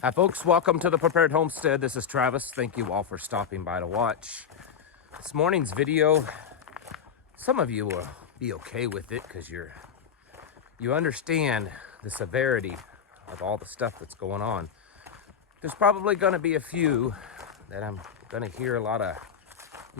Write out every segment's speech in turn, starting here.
Hi folks, welcome to the Prepared Homestead. This is Travis. Thank you all for stopping by to watch. This morning's video, some of you will be okay with it because you understand the severity of all the stuff that's going on. There's probably going to be a few that I'm going to hear a lot of,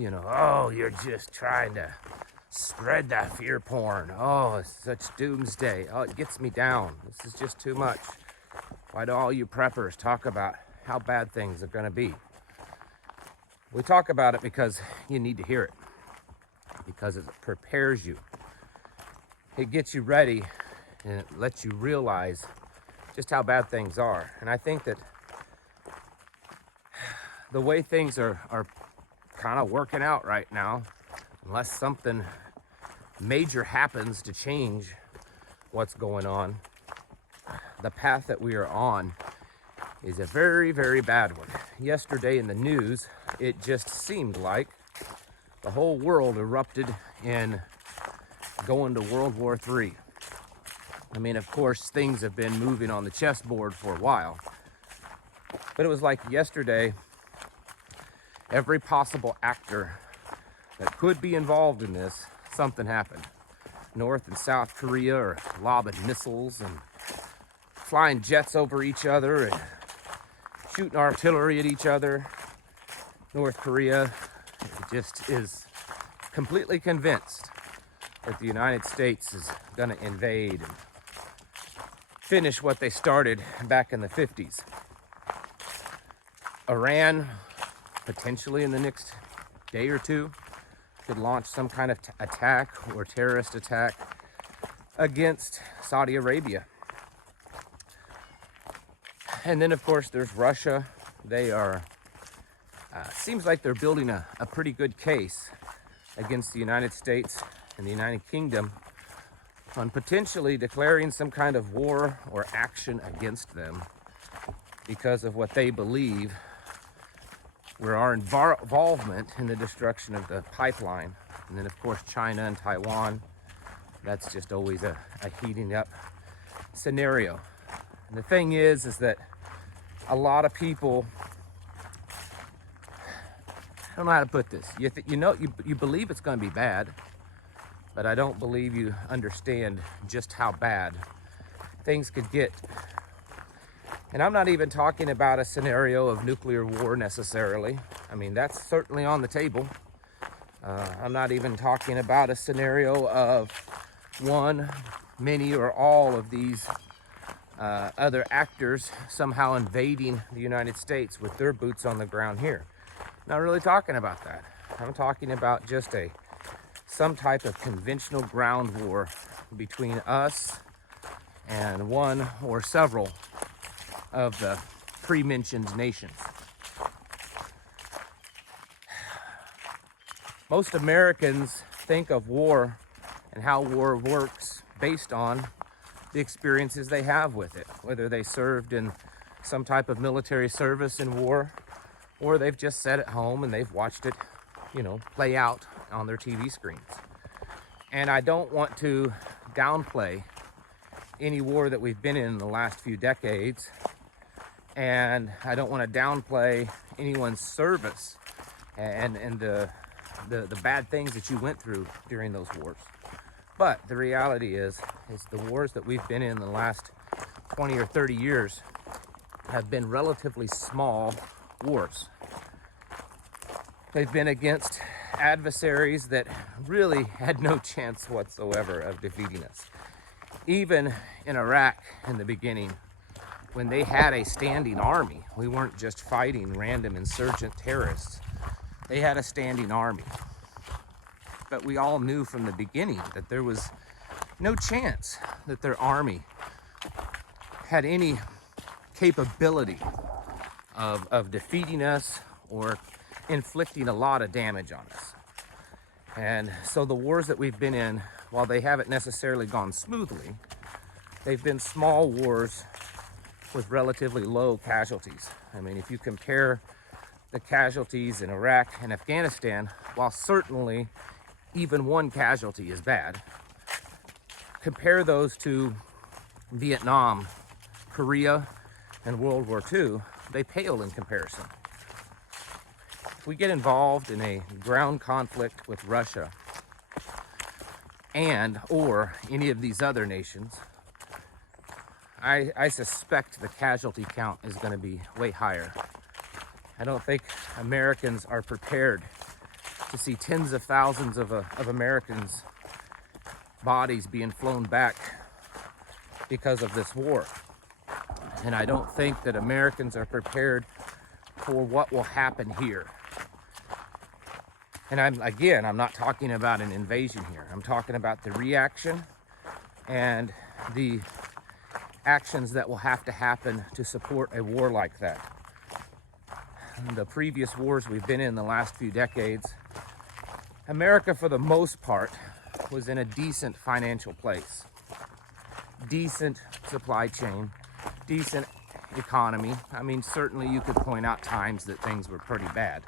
oh, you're just trying to spread that fear porn. Oh, it's such doomsday. Oh, it gets me down. This is just too much. Why do all you preppers talk about how bad things are going to be? We talk about it because you need to hear it, because it prepares you. It gets you ready, and it lets you realize just how bad things are. And I think that the way things are kind of working out right now, unless something major happens to change what's going on, the path that we are on is a very, very bad one. Yesterday in the news, it just seemed like the whole world erupted in going to World War III. I mean, of course, things have been moving on the chessboard for a while, but it was like yesterday, every possible actor that could be involved in this, something happened. North and South Korea are lobbing missiles and flying jets over each other and shooting artillery at each other. North Korea just is completely convinced that the United States is going to invade and finish what they started back in the 50s. Iran, potentially in the next day or two, could launch some kind of attack or terrorist attack against Saudi Arabia. And then, of course, there's Russia. They are, seems like they're building a pretty good case against the United States and the United Kingdom on potentially declaring some kind of war or action against them because of what they believe were our involvement in the destruction of the pipeline. And then, of course, China and Taiwan. That's just always a heating up scenario. And the thing is that a lot of people, I don't know how to put this. You believe it's going to be bad, but I don't believe you understand just how bad things could get. And I'm not even talking about a scenario of nuclear war necessarily. I mean, that's certainly on the table. I'm not even talking about a scenario of one, many, or all of these other actors somehow invading the United States with their boots on the ground here. Not really talking about that. I'm talking about just some type of conventional ground war between us and one or several of the pre-mentioned nations. Most Americans think of war and how war works based on the experiences they have with it, whether they served in some type of military service in war, or they've just sat at home and they've watched it, play out on their TV screens. And I don't want to downplay any war that we've been in the last few decades, and I don't want to downplay anyone's service and the bad things that you went through during those wars. But the reality is the wars that we've been in the last 20 or 30 years have been relatively small wars. They've been against adversaries that really had no chance whatsoever of defeating us. Even in Iraq in the beginning, when they had a standing army, we weren't just fighting random insurgent terrorists. They had a standing army. But we all knew from the beginning that there was no chance that their army had any capability of defeating us or inflicting a lot of damage on us. And so the wars that we've been in, while they haven't necessarily gone smoothly, they've been small wars with relatively low casualties. I mean, if you compare the casualties in Iraq and Afghanistan, while certainly even one casualty is bad, compare those to Vietnam, Korea, and World War II, they pale in comparison. If we get involved in a ground conflict with Russia or any of these other nations, I suspect the casualty count is going to be way higher. I don't think Americans are prepared to see tens of thousands of Americans' bodies being flown back because of this war. And I don't think that Americans are prepared for what will happen here. And I'm not talking about an invasion here. I'm talking about the reaction and the actions that will have to happen to support a war like that. The previous wars we've been in the last few decades, America, for the most part, was in a decent financial place. Decent supply chain, decent economy. I mean, certainly you could point out times that things were pretty bad.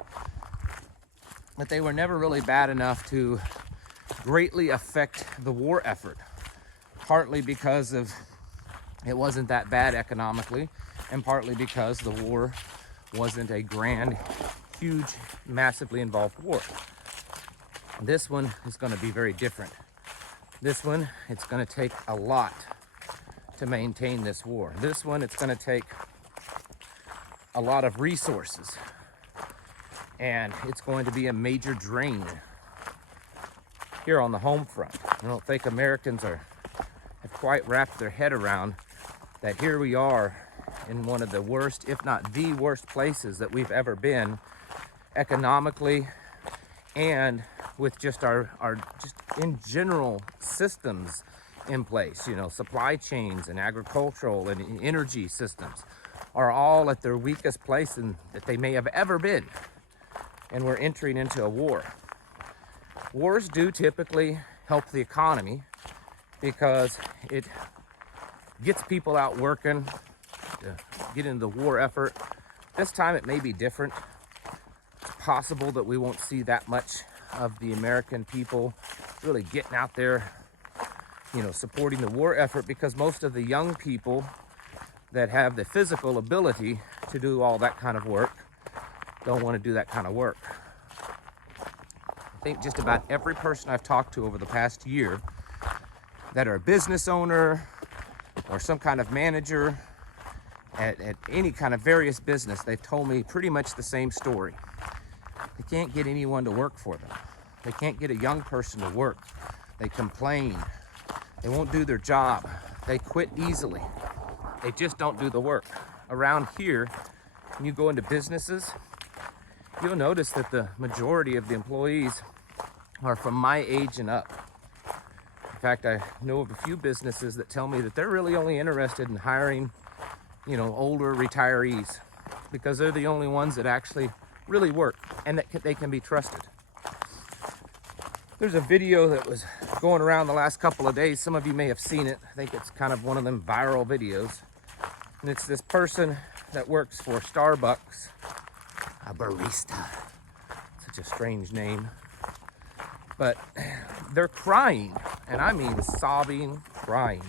But they were never really bad enough to greatly affect the war effort. Partly because it wasn't that bad economically, and partly because the war wasn't a grand, huge, massively involved war. This one is going to be very different. This one, it's going to take a lot to maintain this war. This one, it's going to take a lot of resources, and it's going to be a major drain here on the home front. I don't think Americans have quite wrapped their head around that here we are in one of the worst, if not the worst places that we've ever been economically, and with just our just in general systems in place. You know, supply chains and agricultural and energy systems are all at their weakest place that they may have ever been. And we're entering into a war. Wars do typically help the economy because it gets people out working to get into the war effort. This time it may be different. It's possible that we won't see that much of the American people really getting out there, you know, supporting the war effort, because most of the young people that have the physical ability to do all that kind of work don't want to do that kind of work. I think just about every person I've talked to over the past year that are a business owner or some kind of manager at any kind of various business, they've told me pretty much the same story. They can't get anyone to work for them. They can't get a young person to work. They complain. They won't do their job. They quit easily. They just don't do the work. Around here, when you go into businesses, you'll notice that the majority of the employees are from my age and up. In fact, I know of a few businesses that tell me that they're really only interested in hiring, you know, older retirees, because they're the only ones that actually really work and that they can be trusted. There's a video that was going around the last couple of days. Some of you may have seen it. I think it's kind of one of them viral videos. And it's this person that works for Starbucks, a barista. Such a strange name. But they're crying, and I mean sobbing, crying.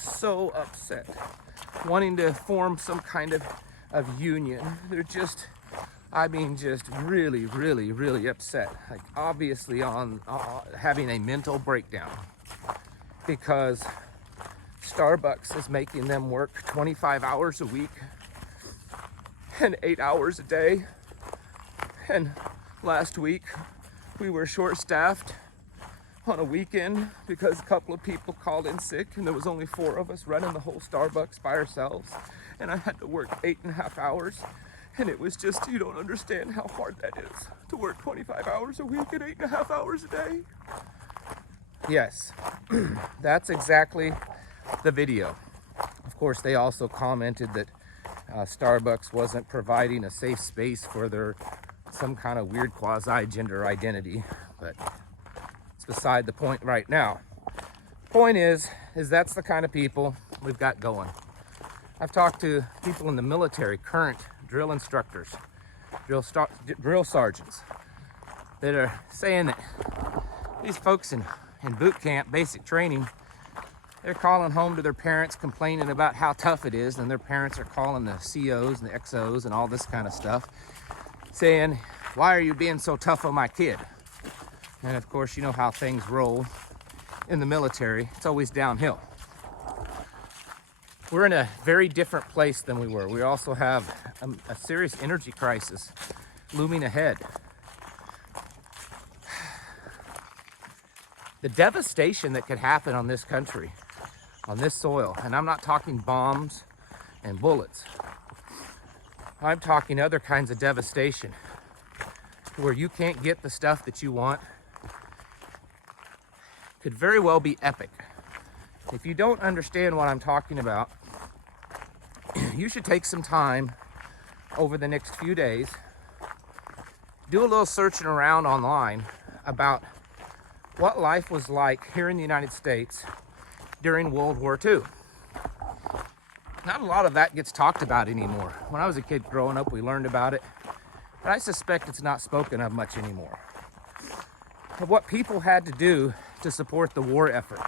So upset, wanting to form some kind of union. They're just, I mean, just really, really, really upset. Like obviously on having a mental breakdown because Starbucks is making them work 25 hours a week and 8 hours a day. And last week we were short-staffed on a weekend because a couple of people called in sick, and there was only 4 of us running the whole Starbucks by ourselves, and I had to work 8.5 hours. And it was just, you don't understand how hard that is to work 25 hours a week and 8.5 hours a day. Yes, that's exactly the video. Of course, they also commented that Starbucks wasn't providing a safe space for some kind of weird quasi-gender identity, but it's beside the point right now. Point is that's the kind of people we've got going. I've talked to people in the military, current drill instructors, drill sergeants, that are saying that these folks in boot camp, basic training, They're calling home to their parents complaining about how tough it is, and their parents are calling the COs and the XOs and all this kind of stuff, saying, why are you being so tough on my kid? And of course, you know how things roll in the military. It's always downhill. We're in a very different place than we were. We also have a serious energy crisis looming ahead. The devastation that could happen on this country, on this soil, and I'm not talking bombs and bullets. I'm talking other kinds of devastation where you can't get the stuff that you want, could very well be epic. If you don't understand what I'm talking about, you should take some time over the next few days, do a little searching around online about what life was like here in the United States during World War II. Not a lot of that gets talked about anymore. When I was a kid growing up, we learned about it, but I suspect it's not spoken of much anymore. Of what people had to do to support the war effort.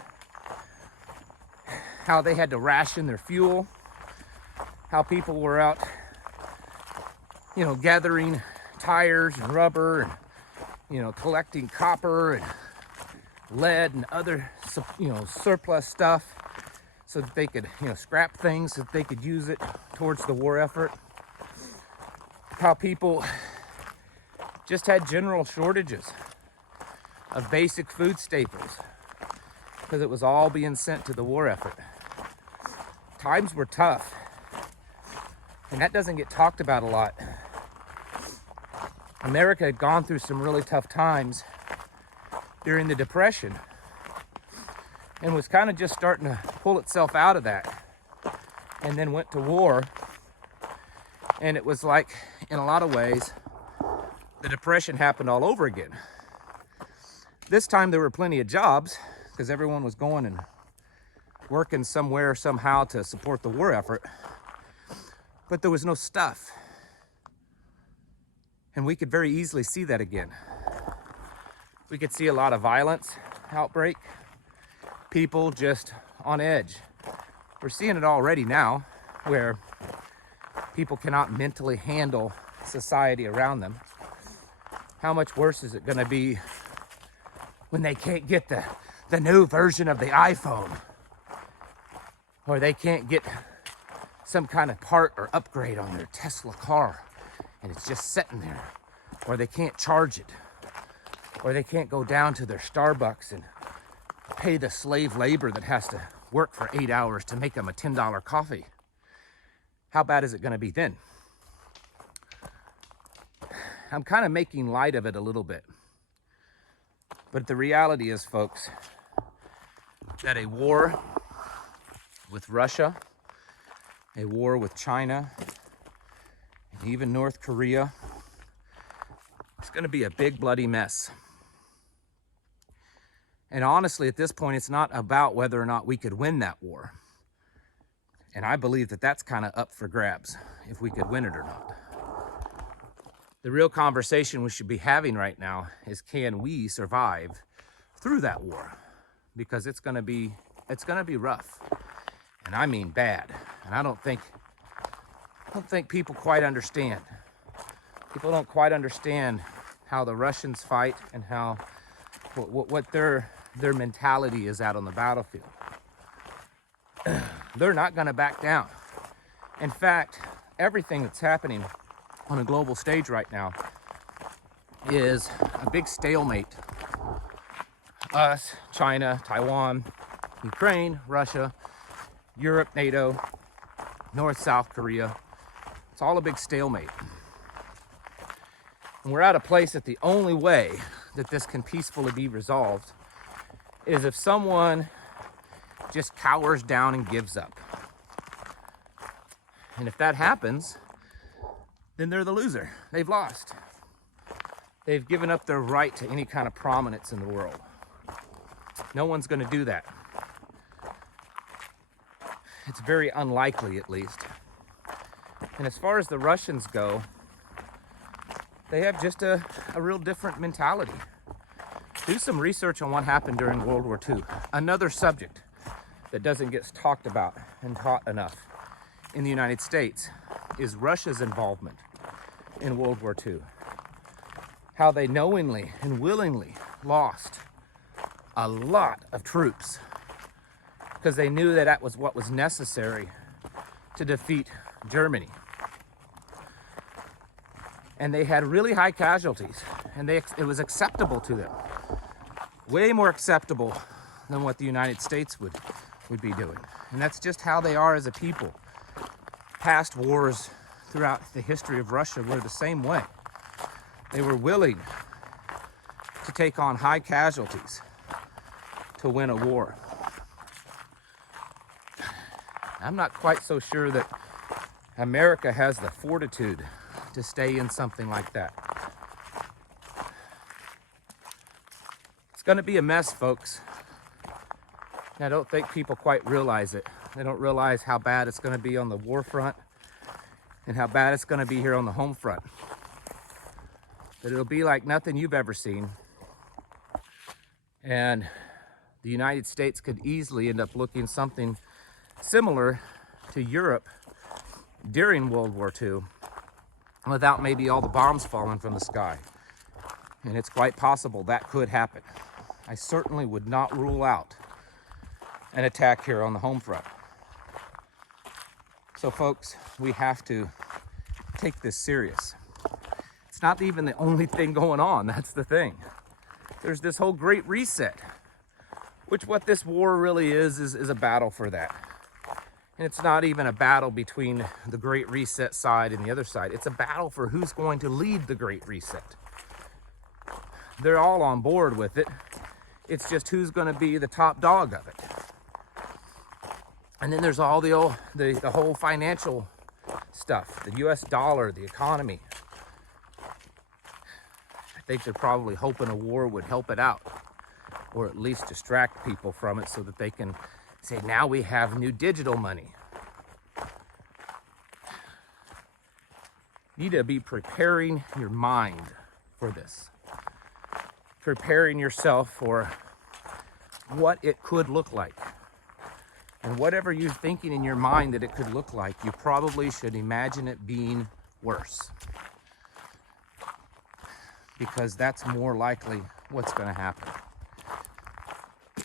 How they had to ration their fuel, how people were out, gathering tires and rubber and, collecting copper and lead and other, surplus stuff so that they could, scrap things so that they could use it towards the war effort. How people just had general shortages of basic food staples because it was all being sent to the war effort. Times were tough, and that doesn't get talked about a lot. America had gone through some really tough times during the Depression and was kind of just starting to pull itself out of that, and then went to war. And it was like, in a lot of ways, the Depression happened all over again. This time there were plenty of jobs because everyone was going and working somewhere, somehow to support the war effort. But there was no stuff. And we could very easily see that again. We could see a lot of violence outbreak, people just on edge. We're seeing it already now, where people cannot mentally handle society around them. How much worse is it going to be when they can't get the new version of the iPhone, or they can't get some kind of part or upgrade on their Tesla car and it's just sitting there, or they can't charge it, or they can't go down to their Starbucks and pay the slave labor that has to work for 8 hours to make them a $10 coffee. How bad is it going to be then? I'm kind of making light of it a little bit. But the reality is, folks, that a war with Russia, a war with China, and even North Korea, it's going to be a big bloody mess. And honestly, at this point, it's not about whether or not we could win that war. And I believe that that's kind of up for grabs, if we could win it or not. The real conversation we should be having right now is, can we survive through that war? Because it's gonna be rough. And I mean bad. And I don't think people quite understand. People don't quite understand how the Russians fight and how what their mentality is out on the battlefield. They're not gonna back down. In fact, everything that's happening on a global stage right now is a big stalemate. Us, China, Taiwan, Ukraine, Russia, Europe, NATO, North, South Korea. It's all a big stalemate. And we're at a place that the only way that this can peacefully be resolved is if someone just cowers down and gives up. And if that happens, then they're the loser. They've lost. They've given up their right to any kind of prominence in the world. No one's going to do that. It's very unlikely, at least. And as far as the Russians go, they have just a real different mentality. Do some research on what happened during World War II. Another subject that doesn't get talked about and taught enough in the United States is Russia's involvement in World War II. How they knowingly and willingly lost a lot of troops because they knew that that was what was necessary to defeat Germany. And they had really high casualties, and it was acceptable to them. Way more acceptable than what the United States would be doing. And that's just how they are as a people. Past wars throughout the history of Russia were the same way. They were willing to take on high casualties to win a war. I'm not quite so sure that America has the fortitude to stay in something like that. It's going to be a mess, folks. And I don't think people quite realize it. They don't realize how bad it's going to be on the war front and how bad it's going to be here on the home front. But it'll be like nothing you've ever seen. And the United States could easily end up looking something similar to Europe during World War II without maybe all the bombs falling from the sky. And it's quite possible that could happen. I certainly would not rule out an attack here on the home front. So folks, we have to take this serious. It's not even the only thing going on, that's the thing. There's this whole Great Reset, which what this war really is a battle for that. And it's not even a battle between the Great Reset side and the other side. It's a battle for who's going to lead the Great Reset. They're all on board with it. It's just who's going to be the top dog of it. And then there's all the whole financial stuff, the US dollar, the economy. I think they're probably hoping a war would help it out, or at least distract people from it so that they can say, now we have new digital money. You need to be preparing your mind for this. Preparing yourself for what it could look like. And whatever you're thinking in your mind that it could look like, you probably should imagine it being worse. Because that's more likely what's going to happen.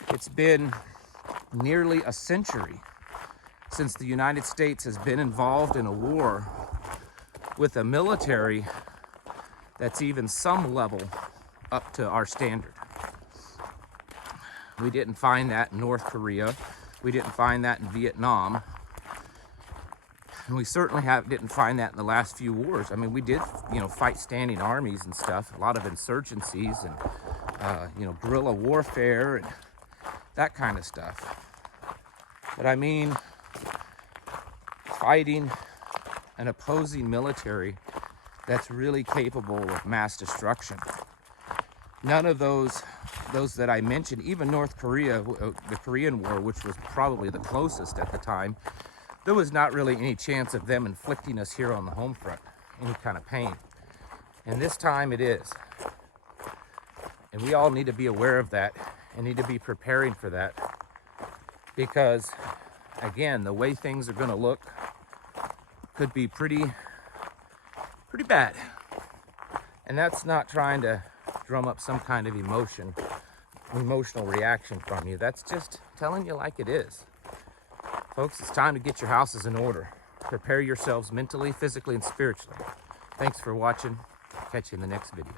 It's been nearly a century since the United States has been involved in a war with a military that's even some level up to our standard. We didn't find that in North Korea. We didn't find that in Vietnam. And we certainly didn't find that in the last few wars. I mean, we did, fight standing armies and stuff, a lot of insurgencies and, guerrilla warfare and that kind of stuff. But I mean, fighting an opposing military that's really capable of mass destruction. None of those that I mentioned, even North Korea, the Korean War, which was probably the closest at the time, there was not really any chance of them inflicting us here on the home front any kind of pain. And this time it is. And we all need to be aware of that and need to be preparing for that. Because, again, the way things are going to look could be pretty bad. And that's not trying to drum up some kind of emotional reaction from you. That's just telling you like it is. Folks, it's time to get your houses in order. Prepare yourselves mentally, physically, and spiritually. Thanks for watching. Catch you in the next video.